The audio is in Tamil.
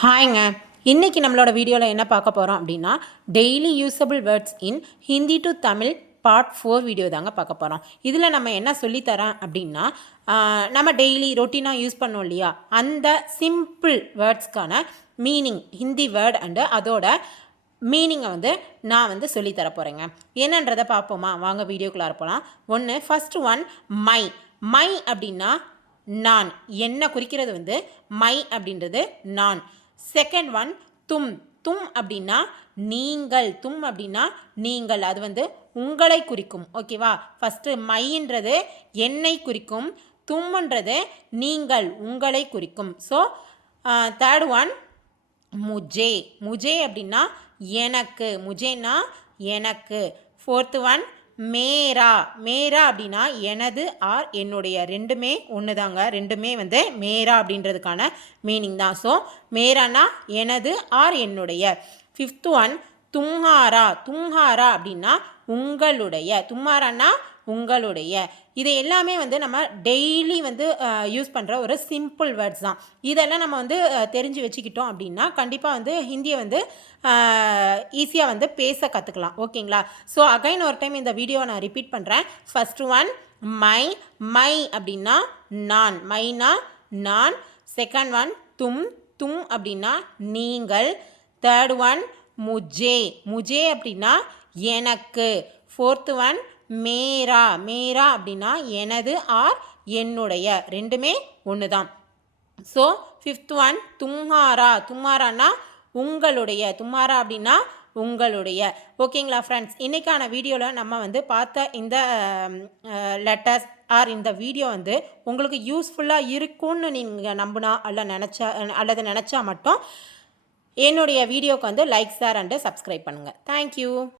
ஹாய்ங்க. இன்றைக்கி நம்மளோட வீடியோவில் என்ன பார்க்க போகிறோம் அப்படின்னா daily usable words in Hindi to Tamil part 4 video தாங்க பார்க்க போகிறோம். இதில் நம்ம என்ன சொல்லித்தரோம் அப்படின்னா நம்ம டெய்லி ரொட்டீனாக யூஸ் பண்ணோம் இல்லையா, அந்த சிம்பிள் வேர்ட்ஸ்க்கான மீனிங் ஹிந்தி வேர்ட் அண்டு அதோட மீனிங்கை நான் சொல்லித்தர போகிறேங்க. என்னன்றதை பார்ப்போமா? வாங்க வீடியோக்குள்ளே போகலாம். First one my. மை அப்படின்னா நான், என்ன குறிக்கிறது மை அப்படின்றது நான். செகண்ட் ஒன் தும். தும் அப்படின்னா நீங்கள். தும் அப்படின்னா நீங்கள், அது உங்களை குறிக்கும். ஓகேவா? ஃபஸ்ட்டு மைன்றது என்னை குறிக்கும், தும்ன்றது நீங்கள், உங்களை குறிக்கும். ஸோ தேர்ட் ஒன் முஜே. முஜே அப்படின்னா எனக்கு. முஜேனா எனக்கு. ஃபோர்த்து ஒன் மேரா. மேரா அப்படின்னா எனது ஆர் என்னுடைய, ரெண்டுமே ஒன்று தாங்க. ரெண்டுமே மேரா அப்படின்றதுக்கான மீனிங் தான். ஸோ மேரானா எனது ஆர் என்னுடைய. Fifth one Tumhara. தும்ஹாரா அப்படின்னா உங்களுடைய. தும்ஹாரானா உங்களுடைய. இது எல்லாமே நம்ம டெய்லி யூஸ் பண்ணுற ஒரு சிம்பிள் வேர்ட்ஸ் தான். இதெல்லாம் நம்ம தெரிஞ்சு வச்சுக்கிட்டோம் அப்படின்னா கண்டிப்பாக ஹிந்தியை ஈஸியாக பேச கற்றுக்கலாம். ஓகேங்களா? ஸோ அகைன் ஒரு டைம் இந்த வீடியோவை நான் ரிப்பீட் பண்ணுறேன். First one my. மை அப்படின்னா நான். மைனா நான். செகண்ட் ஒன் தும். தும் அப்படின்னா நீங்கள். தேர்ட் ஒன் முஜே. முஜே அப்படின்னா எனக்கு. ஃபோர்த்து ஒன் மேரா. மேரா அப்படின்னா எனது ஆர் என்னுடைய, ரெண்டுமே ஒன்று தான். ஸோ ஃபிஃப்த் ஒன் தும்ஹாரா. தும்ஹாரானா உங்களுடைய. தும்ஹாரா அப்படின்னா உங்களுடைய. ஓகேங்களா ஃப்ரெண்ட்ஸ்? இன்றைக்கான வீடியோவில் நம்ம பார்த்த இந்த லெட்டர்ஸ் ஆர் இந்த வீடியோ உங்களுக்கு யூஸ்ஃபுல்லாக இருக்கும்னு நீங்கள் நம்பினா அல்லது நினச்சா மட்டும் என்னுடைய வீடியோக்கு லைக், ஷேர் அண்டு சப்ஸ்கிரைப் பண்ணுங்கள். தேங்க்யூ.